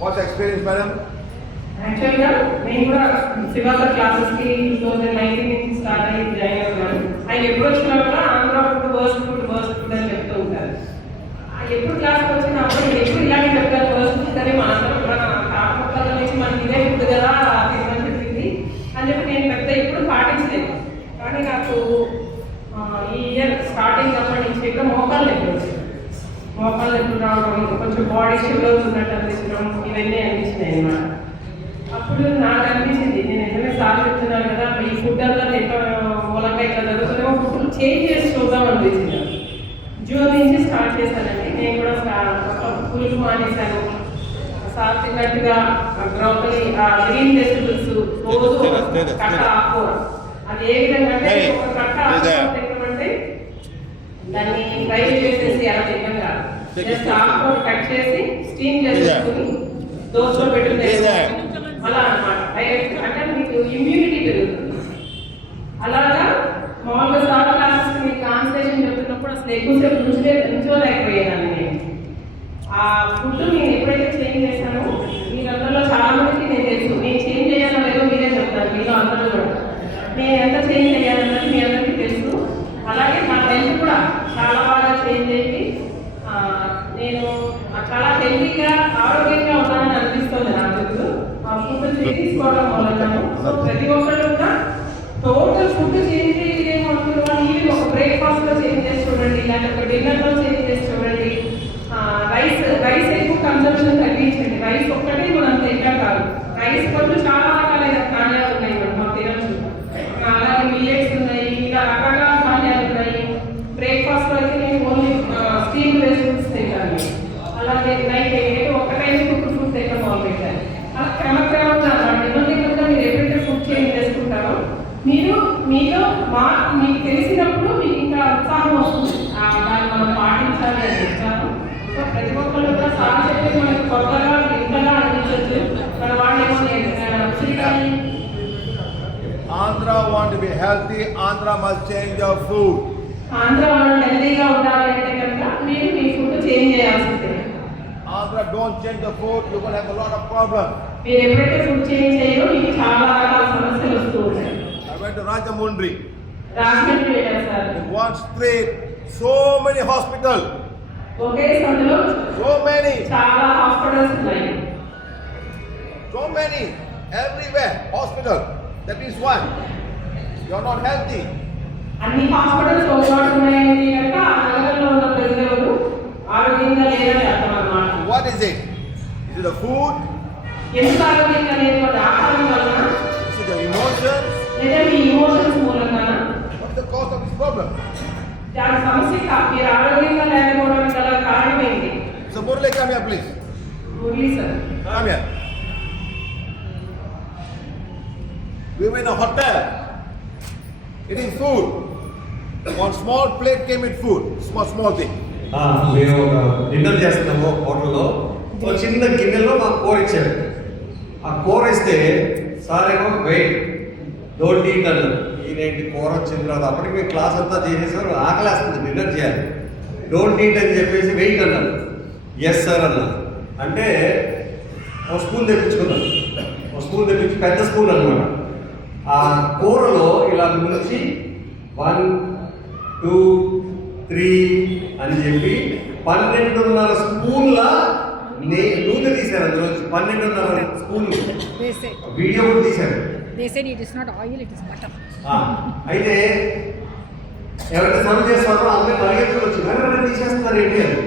What's the experience, madam? యాక్చువల్గా నేను కూడా శివాస క్లాసెస్కి 2019 నుంచి స్టార్ట్ అయ్యి జాయిన్ అవుతున్నాను. ఆయన ఎప్పుడు వచ్చినా కూడా ఆంధ్ర ఫుడ్ వర్స్ట్ అని చెప్తూ ఉంటారు. ఎప్పుడు క్లాస్కి వచ్చినప్పుడు ఎప్పుడు ఇలాగే చెప్తారు వర్స్ట్ ఫుడ్ అని మనందరం కూడా కాకపోతే నుంచి మనకి ఇదే ఫుడ్ కదా తినని చెప్పింది అని చెప్పి నేను పెద్ద ఎప్పుడు పాటించలేదు. కానీ నాకు ఈ ఇయర్ స్టార్టింగ్ అప్పటి నుంచి ఇక్కడ మోకాళ్ళు ఎప్పుడు రావడం, కొంచెం బాడీ షివ్ అవుతున్నట్టు అనిపించడం, ఇవన్నీ అనిపించినాయి అన్నమాట. అప్పుడు నాకు అనిపించింది, నేను ఎన్నో సార్లు చెప్తున్నాను కదా ఈ ఫుడ్ అంతా మూలంగా ఇట్లా జరుగుతుందేమో, ఫుడ్ చేంజ్ చేసి చూద్దాం అనిపించింది. జూన్ నుంచి స్టార్ట్ చేశానండి. నేను కూడా ఫుల్ మానేశాను. సార్ తిన్నట్టుగా బ్రోకలీ, గ్రీన్ వెజిటబుల్స్ రోజు కట్ట ఆకుకూర. అది ఏ విధంగా అంటే ఒక కట్ట ఆకుకూర తినమంటే దాన్ని ఫ్రై చేసేసి అలా తినడం కాదు, జస్ట్ ఆకుకూర కట్ చేసి స్టీమ్ చేసేసుకుని దోశలో పెట్టుకునే అలా అనమాట. అంటే మీకు ఇమ్యూనిటీ పెరుగుతుంది. అలాగా మామూలుగా సార్ క్లాసెస్ మీకు కాన్సన్ట్రేషన్ చెప్తున్నప్పుడు అసలు ఎక్కువసేపు నుంచోలేకపోయాను నేను. ఆ ఫుడ్ నేను ఎప్పుడైతే చేంజ్ చేశానో మీరందరిలో చాలా మందికి నేను తెలుసు. నేను చేంజ్ చేయాలో లేదో మీరే చెప్తారు, మీలో అందరూ కూడా. నేను ఎంత చేంజ్ చేయాలన్నది మీ అందరికీ తెలుసు. అలాగే నా హెల్త్ కూడా చాలా బాగా చేంజ్ అయ్యి నేను చాలా హెల్తీగా ఆరోగ్యంగా ఉన్నానని అనిపిస్తుంది నాకు. ఆ ఫుడ్ తీసుకోవడం వల్ల సో ప్రతి ఒక్కళ్ళు కూడా టోటల్ ఫుడ్ చేంజ్ చేయలేము అనుకున్న ఈవెన్ ఒక బ్రేక్ఫాస్ట్లో చేంజ్ చేసి చూడండి, లేకపోతే ఒక డిన్నర్లో చేంజ్ చేసి చూడండి. రైస్ ఎక్కువ కన్సంప్షన్ తగ్గించండి. రైస్ ఒక్కటే మనం తింటాం కాదు, రైస్ కొంచెం చాలా రకాలైన ధాన్యాలు ఉన్నాయి మనం తినచ్చు. అలాగే మిల్లెట్స్ ఉన్నాయి, ఇలా రకరకాల ధాన్యాలు ఉన్నాయి. బ్రేక్ఫాస్ట్లో అయితే నేను ఓన్లీ స్టీమ్ వెజిటబుల్స్ తింటాను. అలాగే నైట్ ఒక్కటైనా కుక్ ఫుడ్ తింటాం మొదలుపెట్టాను. అలా క్రమక్రమంగా నిబంధనలుగా మీరు ఎప్పుడైతే ఫుడ్ చేంజ్ చేసుకుంటారో మీలో మీకు తెలిసినప్పుడు మీకు ఇంకా ఉత్సాహం వస్తుంది, దాన్ని మనం పాటించాలి అని చెప్తాను. సో ప్రతి ఒక్కళ్ళు కూడా సార్ చెప్పేది మనకి కొత్తగా ఇంతగా అనిపించచ్చు. మన వాళ్ళు Andhra want to be healthy. Andhra must change their food. Andhra వాళ్ళు హెల్తీగా ఉండాలి అంటే కనుక మీరు మీ ఫుడ్ చేంజ్ చేయాల్సిందే. Andhra don't change the food, you will have a lot of problems. మీరు ఎప్పుడైతే ఫుడ్ చేంజ్ చేయో మీకు చాలా రకాల సమస్యలు వస్తూ ఉంటాయి. I went to Rajamundry. Rajahmundry వెళ్ళారు sir. In one street, so many hospitals. ఒకే సందులో So many. చాలా హాస్పిటల్స్ ఉన్నాయి. So many. Everywhere. Hospital. That is one. You are not healthy. అన్ని హాస్పిటల్స్ ఒక చోట ఉన్నాయంటే కనుక ఆ నగరంలో ఉన్న ప్రజలు ఆరోగ్యంగా లేదని అర్థం అన్నమాట. What is it? Is it the food? ఎందుకు ఆరోగ్యంగా లేదు? అది ఆహారం వలన, Is it the emotions? లేదా మీ ఇమోషన్స్ మూలంగా? What is the cause of this problem? దాని సమస్య మీరు ఆరోగ్యంగా లేకపోవడానికి గల కారణం ఏంటి? So Murli, come here please. Murali sir, Come here. We were in a hotel eating food. One small plate came with food. Small thing. మేము dinner చేస్తున్నాము హోటల్లో. ఒక చిన్న గిన్నెలో మాకు కూర ఇచ్చారు. ఆ కూర ఇస్తే సార్ ఏమో వెయిట్ డోంట్ ఈట్ అన్నారు. ఈయనేంటి కూర వచ్చిన తర్వాత అప్పటికి మేము క్లాస్ అంతా చేసేసారు, ఆకలేస్తుంది, డిన్నర్ చేయాలి, డోంట్ ఈట్ అని చెప్పేసి వెయిట్ అన్నారు. ఎస్ సార్ అన్నారు. అంటే ఒక స్పూన్ తెప్పించుకున్నాను. ఒక స్పూన్ తెప్పించి పెద్ద స్పూన్ అనమాట. ఆ కూరలో ఇలా ముంచి 1, 2, 3 అని చెప్పి 12.5 స్పూన్ల నూనె తీశారు. అందులో 12.5 స్పూన్లు వీడియో కూడా తీశారు. They said it is not oil, it is butter. అయితే ఎవరైతే సర్వ్ చేస్తారో అందరూ పరిగెత్తుకు వచ్చి వెంటనే తీసేస్తున్నారు ఏంటి అని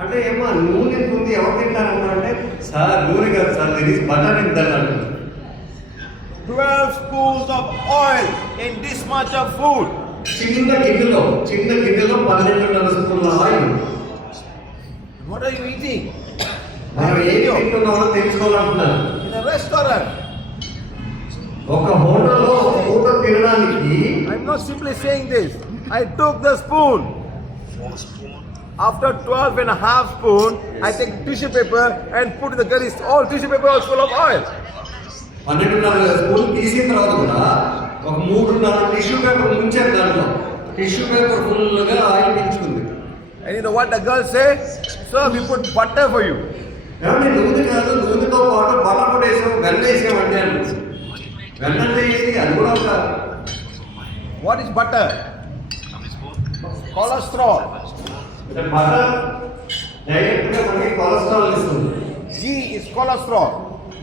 అంటే, ఏమో నూనె ఎంత ఉంది, ఎవరు తింటారమ్మా అంటే, సార్ నూనె కాదు సార్, తినేసి బటర్ తింటారు. 12 spoons of oil in this much of food. చిన్న గిన్నెలో 12.5 స్పూన్ల oil. What are you eating? మనం ఏం తింటున్నామో తెలుసుకోవాలంటున్నాను. In a restaurant. ఒక హోటల్లో పూట తినడానికి. I'm not simply saying this. I took the spoon. After 12.5 spoon, I take tissue paper and put in the curry. All tissue paper was full of oil. 12.5 spoon తీసిన తర్వాత కూడా ఒక 3.5 tissue paper ముంచారు. దాంట్లో tissue paper ఫుల్గా oil పీల్చుకుంది. And you know what the girl said? Sir, we put butter for you. ఏమంటే నూనె కాదు, నూనెతో పాటు బటర్ కూడా వేసాం, వెన్న వేసామంటే అనిపించి వెన్న అంటే ఏంటి? అది కూడా ఒక What is butter? Cholesterol. అంటే బటర్ డైరెక్ట్ గా మనకి కొలెస్ట్రాల్ ఇస్తుంది. Ghee is cholesterol.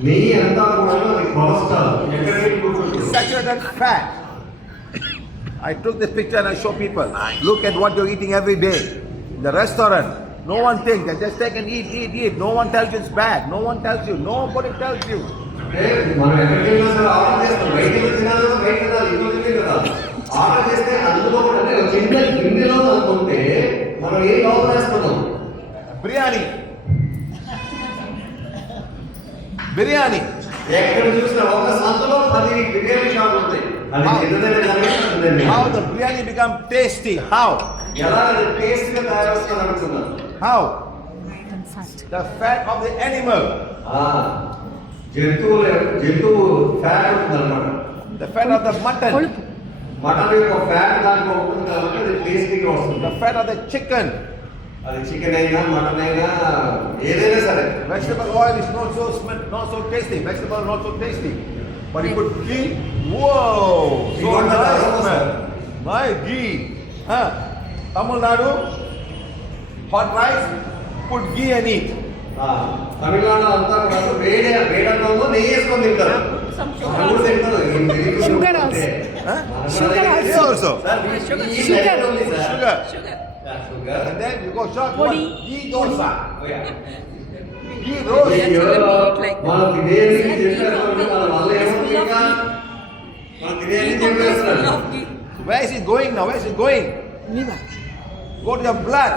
నెయ్యి అంతా కూడా అది కొలెస్ట్రాల్. ఎక్కడికి కూర్చుంటుంది? Saturated fat. I took the picture and I show people. Look at what you're eating every day. In the restaurant, no one thinks. They just take and eat. No one tells you it's bad. No one tells you. Nobody tells you. అంటే మనం ఎక్కడికి వెళ్ళినా సరే order చేస్తాం. బయట తినాలి, బయట తినాలి, ఇంట్లో తినే కదా. ఆర్డర్ చేస్తే అందులో కూడా అంటే ఒక చిన్న గిన్నెలో అనుకుంటే మనం ఏం లోపల వేస్తున్నాం? Biryani. Biryani. ఎక్కడ చూసినా ఒక సంతలో 10 బిర్యానీ షాపులు ఉంటాయి. అది చిన్నదైనా కానీ How the biryani become tasty? How? ఎలా అది టేస్ట్ గా తయారు చేస్తాను అనుకున్నాను. How? And fat. The fat of the animal. జంతువు ఫ్యాట్ ఉంటుంది అనమాట. The fat of the mutton. కొழுపు. మటన్ యొక్క ఫ్యాట్ దాంట్లో ఉంటుంది కాబట్టి అది టేస్టీగా వస్తుంది. The fat of the chicken. అది చికెన్ అయినా మటన్ అయినా ఏదైనా సరే. Vegetable oil is not so tasty. Vegetable not so tasty. But you put ghee. Whoa! So You want the nice, aroma, man. sir? My ghee. Tamil Nadu, hot rice, put ghee and eat. Tamil Nadu అంతా కూడా వేడన్నంలో నెయ్యి వేసుకొని తింటారు. అక్కడ కూడా తింటారు. Sugar also. Sugar Ghee also. Sugar. Sugar. Sugar And then you go short Podi. one. Ghee dosa. Ghee roast. మనం తినేది చెప్పేస్తాం. మన వల్ల ఏమవుతుంది ఇంకా? మనం తినేది చెప్పేస్తాం. Where is it going now? Where is it going? Liver. Go to your blood.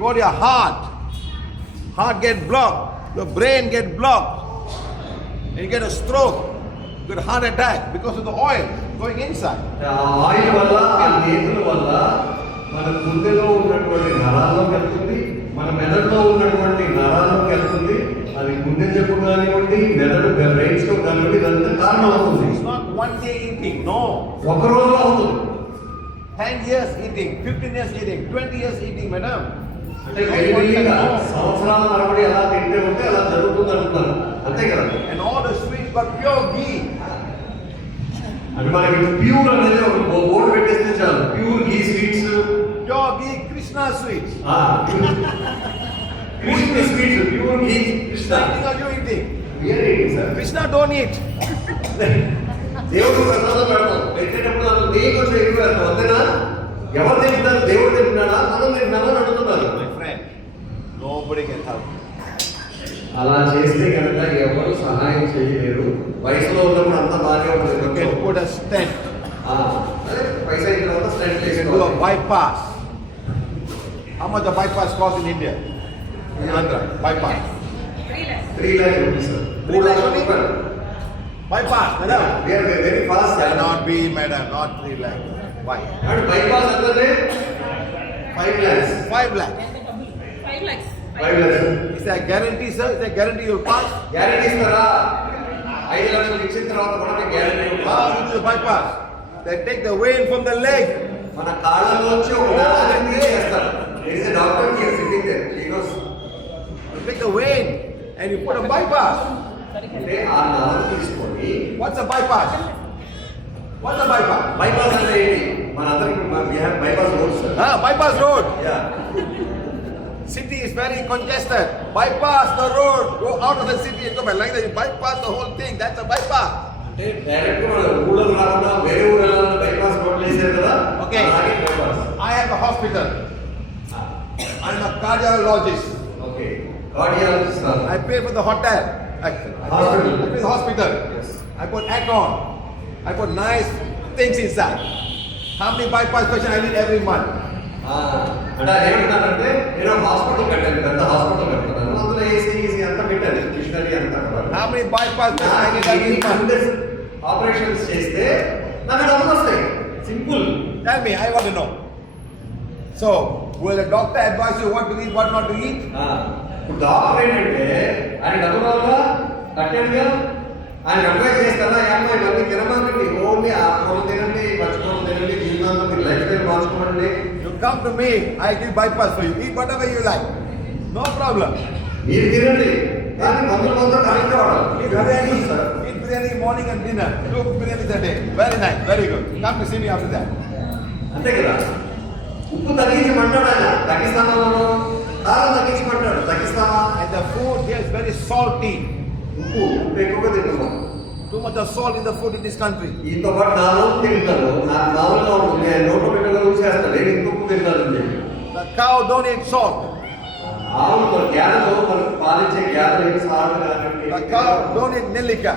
Go to your heart. Heart get blocked. Your brain get blocked. And you get a stroke. You get a heart attack because of the oil going inside. ఆ oil వల్ల ఆ నేతుల వల్ల మన గుండెలో ఉన్నటువంటి నరాల్లోకి వెళ్తుంది, మన మెదడులో ఉన్నటువంటి నరాల్లోకి వెళ్తుంది. అది గుండె జబ్బు కానివ్వండి, మెదడు బ్రెయిన్ స్ట్రోక్ కానివ్వండి, ఇదంతా కారణం అవుతుంది. It's not one day eating. No. ఒక రోజులో అవుతుంది. 10 years eating, 15 years eating, 20 years eating, madam. అంటే మెల్లిమెల్లిగా సంవత్సరాల తరబడి ఎలా తింటే ఉంటే అలా జరుగుతుంది అంటున్నారు. అంతే కదా. And all the sweets got pure ghee. అంటే మనకి ప్యూర్ అనేది ఒక బోర్డు పెట్టేస్తే చాలు. Pure ghee sweets, Pure ghee Krishna sweets. Krishna sweets, pure ghee Krishna. What are you eating? Sir Krishna don't eat. దేవుడు ప్రసాదం పెడతాం. పెట్టేటప్పుడు అందులో నెయ్యి కొంచెం ఎక్కువ వేస్తాం. అంతేనా? ఎవరు తింటున్నారు? దేవుడు తింటున్నాడా, మనం తింటున్నామా అని అడుగుతున్నారు. My friend, nobody can help. అలా చేస్తే కనుక ఎవరు సహాయం చేయలేరు. వయసులో ఉన్నప్పుడు అంతా బాగా ఉంటుంది. You can put a stent. అదే పైసా అయిన తర్వాత stent You can do a చేసుకోవాలి. bypass. How much the bypass cost in India? In Andhra, bypass. 3 lakhs rupees, sir. 3 lakhs rupees. Bypass, madam. We are very fast. Cannot be, madam, not 3 lakhs. Why? And bypass అంటే 5 lakhs. 5 lakhs. 5 lakhs. 5 lakhs. Is there a guarantee, sir? Is there a guarantee you'll pass? Guarantee ఇస్తారా? 5 లక్షలు ఇచ్చిన తర్వాత కూడా మీకు guarantee How ఉంటుంది. you do the bypass? They take the vein from the leg. మన కాళ్ళలోంచి ఒక నరాన్ని తీసేస్తారు. There is a doctor here sitting there. He knows. You take the vein and you put a bypass. అంటే ఆ నరం తీసుకొని What's a bypass? What's a bypass? Bypass అంటే ఏంటి? మన అందరికి we have bypass roads, sir. Bypass road. Yeah. City is very congested. Bypass the road. Go out of the city and come back. Like that, you bypass the whole thing. That's a bypass. అంటే direct మన ఊళ్ళో రాకుండా వేరే ఊరు వెళ్ళాలని bypass road వేసారు కదా. Okay. అలాగే bypass. I have a hospital. I'm a cardiologist. Okay. Cardiologist sir. I pay for the hotel. Actually, Hospital. I pay the hospital. Yes. I put aircon. I put nice things inside. How many bypass patients I need every month? అంటే ఏమంటారంటే నేను hospital కట్టాను, పెద్ద hospital కట్టాను. అందులో AC అంతా పెట్టాను, machinery అంతా కూడా. How many bypass patients I need every month? Operations చేస్తే నాకు డబ్బులు వస్తాయి. Simple. Tell me, I want to know. So, will the doctor advise you what to eat, what not to eat? ఇప్పుడు doctor ఏంటంటే ఆయన డబ్బులు రావాలా, కట్టాడుగా, ఆయన అడ్వైస్ చేస్తారా? ఏమో ఇవన్నీ తినమాకండి, ఓన్లీ ఆకుకూరలు తినండి, పచ్చికూరలు తినండి, జీవితాంతం మీరు లైఫ్ స్టైల్ మార్చుకోండి. You come to me, I give bypass for you. Eat whatever you like. No problem. మీరు తినండి కానీ మందులు మాత్రం కరెక్ట్ వాడాలి. Eat biryani, eat biryani morning and dinner. 2 biryanis a day. Very nice, very good. Come to see me after that. అంతే కదా. ఉప్పు తగ్గించమంటాడు ఆయన, తగ్గిస్తామా మనం? కారం తగ్గించమంటాడు, తగ్గిస్తామా? And the food here is very salty. ఉప్పు ఎక్కువగా తింటున్నాం. Too much of salt in the food in this country. దీంతో పాటు నా నోటు తింటాను, నాకు మామూలుగా ఉంటుంది, నేను నోటు పెట్టగా చేస్తాను, నేను ఇంత ఉప్పు తింటానని చెప్పి. The cow don't eat salt. ఆవులు మన గ్యాదలు, మనకు పాలించే గ్యాదలు ఏమి సాల్ట్ The కానీ cow don't eat nellika.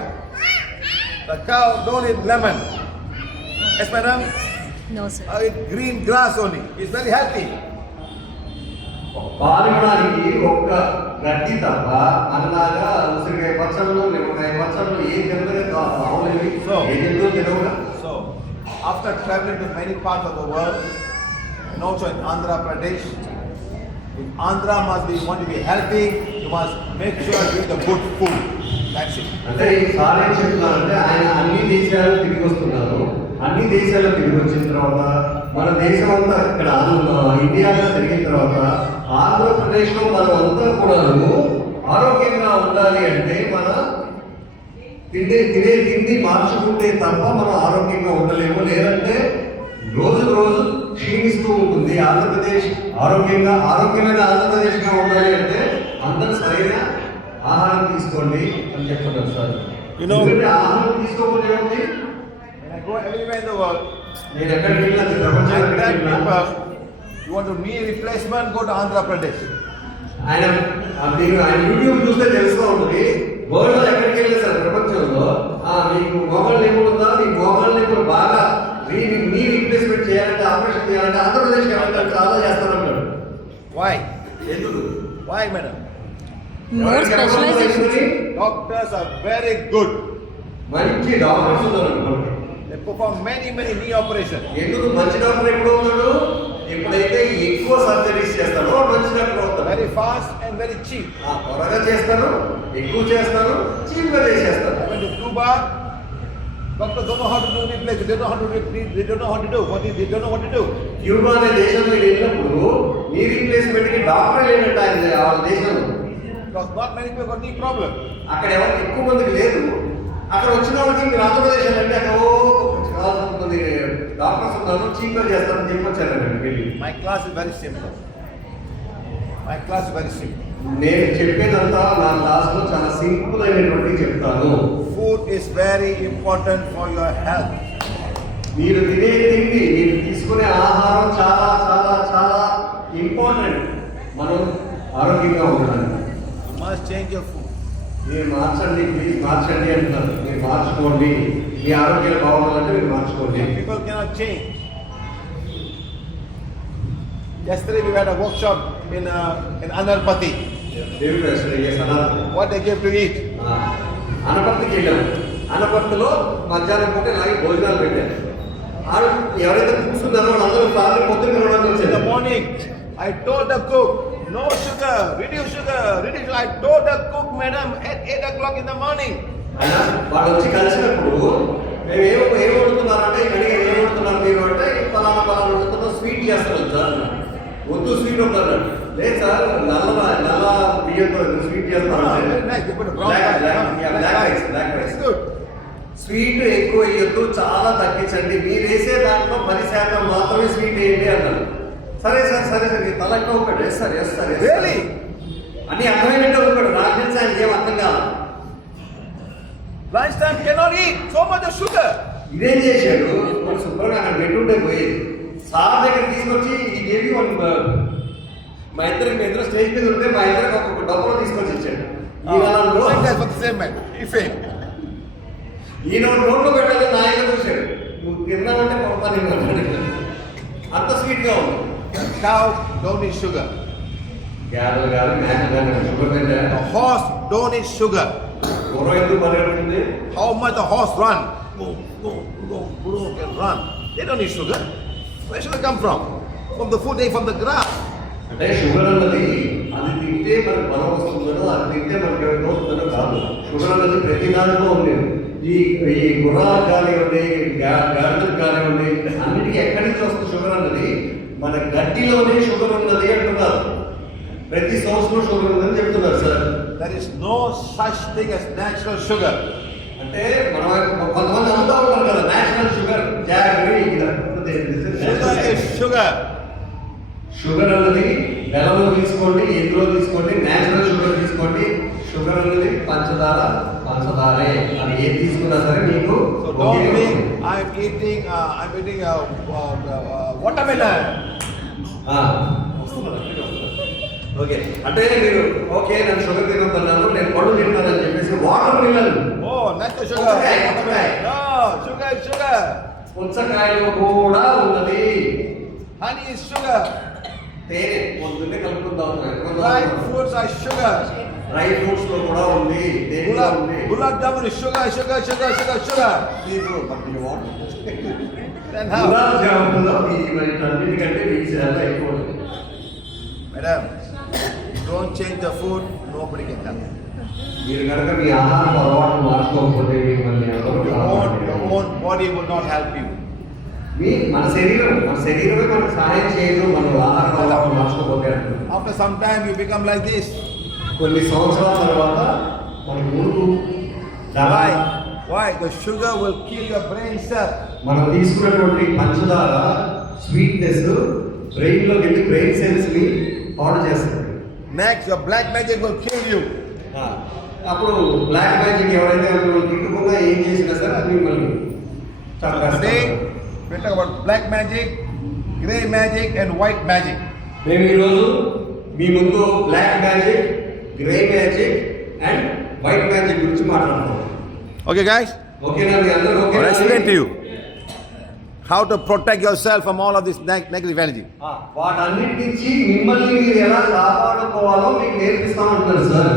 The cow don't eat lemon. Yes, madam? No, sir. I eat green grass only. It's very healthy. పాలివ్వడానికి ఒక్క గడ్డి తప్ప అన్నలాగా ఉసిరికాయ పచ్చళ్ళు, నిమ్మకాయ పచ్చళ్ళు ఏం తినలేదు ఆవులు ఏ తింటూ తినవుగా. So, after traveling to many parts of the world, and also in Andhra Pradesh, in Andhra must be, want to be healthy, you must make sure you eat the good food. That's it. అంటే ఈసారి ఏం చెప్తున్నారంటే ఆయన అన్ని దేశాలు తిరిగి వస్తున్నారు. అన్ని దేశాల్లో తిరిగి వచ్చిన తర్వాత మన దేశం అంతా ఇక్కడ ఇండియాలో తిరిగిన తర్వాత ఆంధ్రప్రదేశ్ లో మనం అంతా కూడా ఆరోగ్యంగా ఉండాలి అంటే మన తినే తిండి మార్చుకుంటే తప్ప మనం ఆరోగ్యంగా ఉండలేము. లేదంటే రోజు రోజు క్షీణిస్తూ ఉంటుంది. ఆంధ్రప్రదేశ్ ఆరోగ్యమైన ఆంధ్రప్రదేశ్గా ఉండాలి అంటే అందరూ సరైన ఆహారం తీసుకోండి అని చెప్తున్నారు సార్. ఎందుకంటే ఆహారం తీసుకోకపోతే ఏముంది? When I go everywhere in the world, నేను ఎక్కడికి వెళ్ళినా I ప్రపంచంలో tell ఎక్కడికి వెళ్ళినా people, you want to knee replacement, go to Andhra Pradesh. మీరు ఆయన యూట్యూబ్ చూస్తే తెలుస్తూ ఉంటుంది. వరల్డ్ లో ఎక్కడికి వెళ్ళినా సార్ ప్రపంచంలో మీకు మోకాళ్ళ నొప్పులు ఉందా, మీ మోకాళ్ళ నొప్పులు బాగా నీ రీప్లేస్మెంట్ చేయాలంటే, ఆపరేషన్ చేయాలంటే ఆంధ్రప్రదేశ్కి వెళ్ళాలంటే చాలా చేస్తారంటారు. Why? ఎందుకు? Why, madam? More specialization. Doctors are very good. మంచి డాక్టర్స్ ఉన్నారు మనకి. They perform many knee operations. ఎందుకు మంచి డాక్టర్ ఎప్పుడు అవుతాడు? ఎప్పుడైతే ఎక్కువ సర్జరీస్ చేస్తారో మంచి డాక్టర్ అవుతారు. Very fast and very cheap. త్వరగా చేస్తారు, ఎక్కువ చేస్తారు, చీప్ గా చేసేస్తారు. I went to Cuba. Doctors don't know how to do replace. They don't know how to replace. They don't know how to do. They don't know what to do. Cuba అనే దేశంలో వెళ్ళినప్పుడు knee replacement కి doctor లేనట్టు ఆయన వాళ్ళ దేశంలో. Because not many people got knee problem. అక్కడ ఎవరు ఎక్కువ మందికి లేదు. అక్కడ వచ్చిన వాళ్ళకి మీరు ఆంధ్రప్రదేశ్ అంటే అక్కడ చాలా మంది డాక్టర్స్ ఉన్నారు, చీప్ గా చేస్తారని చెప్పి వచ్చారండి వెళ్ళి. My class is very simple. My class is very simple. నేను చెప్పేదంతా నా క్లాస్ లో చాలా సింపుల్ అయినటువంటి చెప్తాను. Food is very important for your health. మీరు తినే తిండి, మీరు తీసుకునే ఆహారం చాలా చాలా చాలా ఇంపార్టెంట్ మనం ఆరోగ్యంగా ఉండడానికి. You must change your food. మీరు మార్చండి, ప్లీజ్ మార్చండి అంటున్నారు. మీరు మార్చుకోండి, మీ ఆరోగ్యం బాగుండాలంటే మీరు మార్చుకోండి. People cannot change. Yesterday we had a workshop in Anarpati. దేవుడు అసలు What they gave to eat? అనపర్తికి వెళ్ళాము. అనపర్తిలో మధ్యాహ్నం పూట ఇలాగే భోజనాలు పెట్టారు. ఎవరైతే కూర్చున్నారో వాళ్ళందరూ ఫ్యామిలీ పొద్దున్న తినడానికి In the వచ్చారు. morning, I told the cook, no sugar, reduce sugar, reduce. I told the cook, madam, at 8 o'clock in the morning. అయినా వాళ్ళు వచ్చి కలిసినప్పుడు మేము ఏం వండుతున్నారంటే ఇక్కడ ఏం వండుతున్నారు మీరు అంటే పలానా వండుతున్నాం, స్వీట్ చేస్తారు సార్. వద్దు స్వీట్ ఉంటారు. లేదు సార్, నల్ల బియ్యంతో స్వీట్ చేస్తారు. Very nice. They put a brown rice. It's good. Sweet ఎక్కువ వేయొద్దు, చాలా తగ్గించండి. మీరు వేసే దాంట్లో 10% మాత్రమే స్వీట్ వేయండి అన్నారు. సరే సార్, సరే సార్, తలక్క ఒకటి వేస్తారు, వేస్తారు. Really? అన్ని అర్థమైనట్టు ఒకటి. నాకు తెలిసి ఆయనకి ఏం అర్థం కాదు. Lunchtime cannot eat. So much of sugar. ఇదేం చేశాడు, మనం శుభ్రంగా అక్కడ పెట్టుంటే పోయేది. సార్ దగ్గర తీసుకొచ్చి ఈ దేవి మా ఇద్దరు స్టేజ్ మీద ఉంటే మా ఇద్దరికి ఒక డబ్బులో తీసుకొచ్చి ఇచ్చాడు. Going there for the same man. He failed. ఈయన నోట్లో పెట్టాలి, నా దగ్గర చూశాడు. నువ్వు తిన్నావంటే పంపాలి అంత స్వీట్ గా ఉంది. Cow don't eat sugar. గ్యారెలు కానీ మేకలు కానీ షుగర్ తింటే The horse don't eat sugar. గుర్రం ఎందుకు పరిగెడుతుంది? How much the horse run? Go, can run. They don't eat sugar. Where should they come from? From the food they from the grass. అంటే sugar అన్నది అది తింటే మనకు బలం వస్తుందనో, అది తింటే మనకి ఏమైనా వస్తుందనో కాదు. షుగర్ అన్నది ప్రతి దాంట్లో ఉంది. ఈ గుర్రాలకు కానివ్వండి, గాడిదలకు కానివ్వండి, అన్నిటికీ ఎక్కడి నుంచి వస్తుంది షుగర్ అన్నది? మన గడ్డిలోనే షుగర్ ఉన్నది అంటున్నారు. ప్రతి సోర్స్ లో షుగర్ ఉందని చెప్తున్నారు sir. There is no such thing as natural sugar. అంటే మనం కొంతమంది అమ్ముతా ఉంటారు కదా natural sugar jaggery Sugar is sugar. Sugar అన్నది బెల్లంలో తీసుకోండి, ఎందులో తీసుకోండి, నేచురల్ షుగర్ తీసుకోండి. షుగర్ అనేది పంచదారే. అది ఏది తీసుకున్నా సరే మీకు So don't think I'm eating watermelon. Okay అంటే మీరు ఓకే నేను షుగర్ తినొద్దన్నాను, నేను పళ్ళు తింటానని చెప్పేసి water melon. Oh, natural sugar. పుచ్చకాయ. No, sugar is sugar. పుచ్చకాయలో కూడా ఉన్నది Honey is sugar. తేనె. పొద్దున్నే కలుపుకుందాం. Dry fruits are sugar. Dry fruits లో కూడా ఉంది, తేనెలో ఉంది. Gulab jamun is sugar. Please do, but you want. Then how? Gulab జామున్లో మరి అన్నిటికంటే వీటి చాలా ఎక్కువ ఉంది. Madam, don't change the food, nobody can help. మీరు కనుక మీ ఆహార అలవాటు మార్చుకోకపోతే మిమ్మల్ని Your own body will not help you. మన శరీరమే మనకు సహాయం చేయదు. మన ఆహార అలవాటు మార్చుకోకపోతే After some time, you become like this. కొన్ని సంవత్సరాల తర్వాత మన ముందు Why? The sugar will kill your brain cell. మనం తీసుకున్నటువంటి పంచదార స్వీట్నెస్ బ్రెయిన్ లోకి వెళ్ళి బ్రెయిన్ సెల్స్ ని పాడు చేస్తుంది. Next, your black magic will kill you. అప్పుడు బ్లాక్ మ్యాజిక్ ఎవరైతే తిట్టుకున్నా ఏం చేసినా సరే అది మిమ్మల్ని Today, we talk about black magic, grey magic, and white magic. మేము ఈరోజు మీ ముందు black magic, grey magic and white magic గురించి మాట్లాడుతున్నాం. Okay, guys? ఓకేనా మీ అందరూ? I'll explain to you how to protect yourself from all of this negative energy. వాటన్నిటి నుంచి మిమ్మల్ని మీరు ఎలా కాపాడుకోవాలో మీకు నేర్పిస్తామంటున్నారు sir.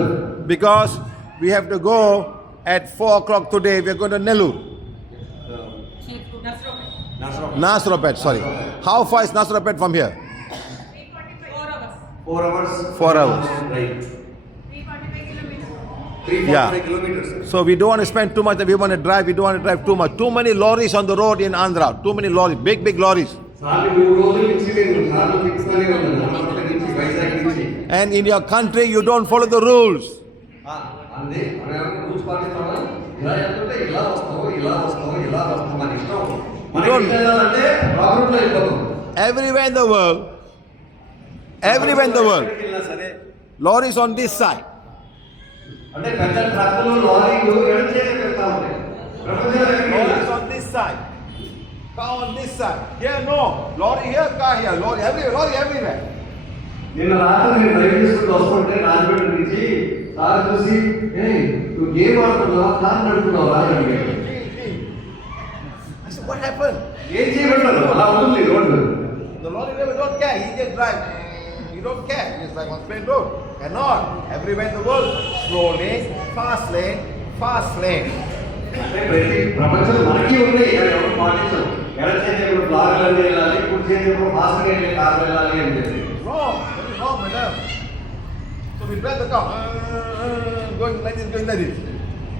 Because we have to go at 4 o'clock today. We are going to Nellore. Nasropet, sorry. How far is Nasropet from here? 4 hours. 4 hours. Right. 345 Yeah. kilometers. So we don't want to spend too much. We want to drive. We don't want to drive too much. Too many lorries on the road in Andhra. Too many lorries. Big lorries. సార్లు 3 రోజుల నుంచి నేను సార్లు ఫిక్స్గానే ఉన్నాను. అమరావతి నుంచి వైజాగ్ నుంచి. And in your country, you don't follow the rules. అందే మనం రూల్స్ పాటిస్తామా? ఇలా వెళ్తుంటే ఇలా వస్తావు మన ఇష్టం. మనకి వెళ్ళాలంటే రాబర్ట్లో వెళ్ళిపోతాం. Everywhere in the world, సరే lorries on this side. అంటే పెద్ద ట్రక్కులు లారీలు ఎడచేసి వెళ్తా ఉంటాయి. Lorries on this side. Car on this side. Here no. Lorry here, car here. Lorry everywhere. నిన్న రాత్రి నేను డ్రైవ్ చేసుకుంటూ వస్తుంటే రాజమండ్రి నుంచి కారు చూసి నువ్వు గేమ్ ఆడుతున్నావా కారు నడుపుతున్నావు Rajahmundry. I said, what happened? ఏం చేయబడ్డారు అలా ఉంటుంది road. The lorry driver don't care. He just drive. He don't care. He's like on straight road. Cannot. Everywhere in the world, slow lane, fast lane. అంటే ప్రతి ప్రపంచంలో మనకి ఉంది ఎవరు పాటించరు. ఎడ చేసేప్పుడు బ్లాగ్లు వెళ్ళాలి, కుడి చేసేప్పుడు ఫాస్ట్గా వెళ్ళి కార్లు వెళ్ళాలి అని చెప్పి. Wrong. That is wrong, madam. So we drive the car. Going like this.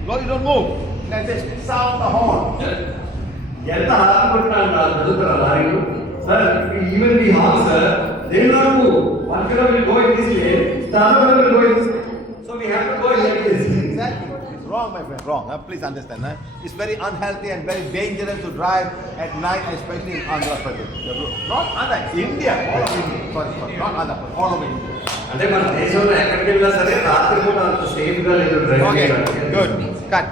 Lorry don't move. Like this. Sound the horn. ఎంత ఆడుకుంటున్నాను చదువుతారా లారీలు sir. Even the hall sir they not move. One kilo will go in this way, the other one will go in this way. So we have to go like this. Exactly. It's wrong, my friend. Wrong. Please understand. It's very unhealthy and very dangerous to drive at night, especially in Andhra Pradesh. Not Andhra, India. All of India. Sorry. Not Andhra, but all of India. అంటే మన దేశంలో ఎక్కడికి వెళ్ళినా సరే రాత్రి పూట అంత safe గా లేదు డ్రైవింగ్. Okay. Good. Cut.